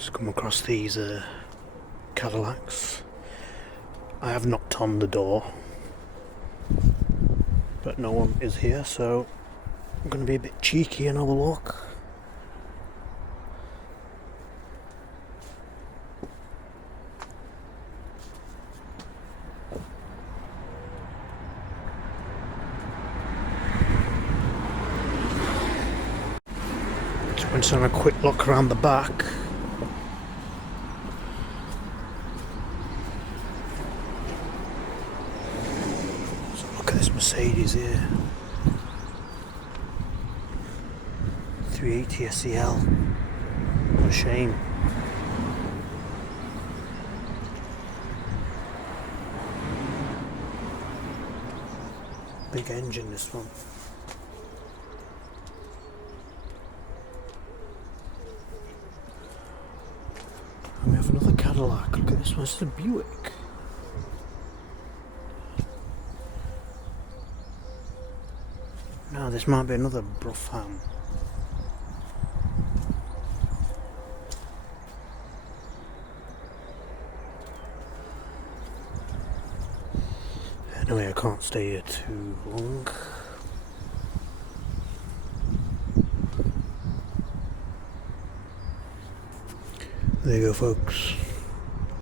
Just come across these Cadillacs. I have knocked on the door, but no one is here, so I'm going to be a bit cheeky and have a look. Just went on a quick look around the back. So look at this Mercedes here. 380 SEL. What a shame. Big engine, this one. And we have another Cadillac. Look at this one. It's a Buick. No, this might be another Bruffham. Anyway, I can't stay here too long. There you go, folks.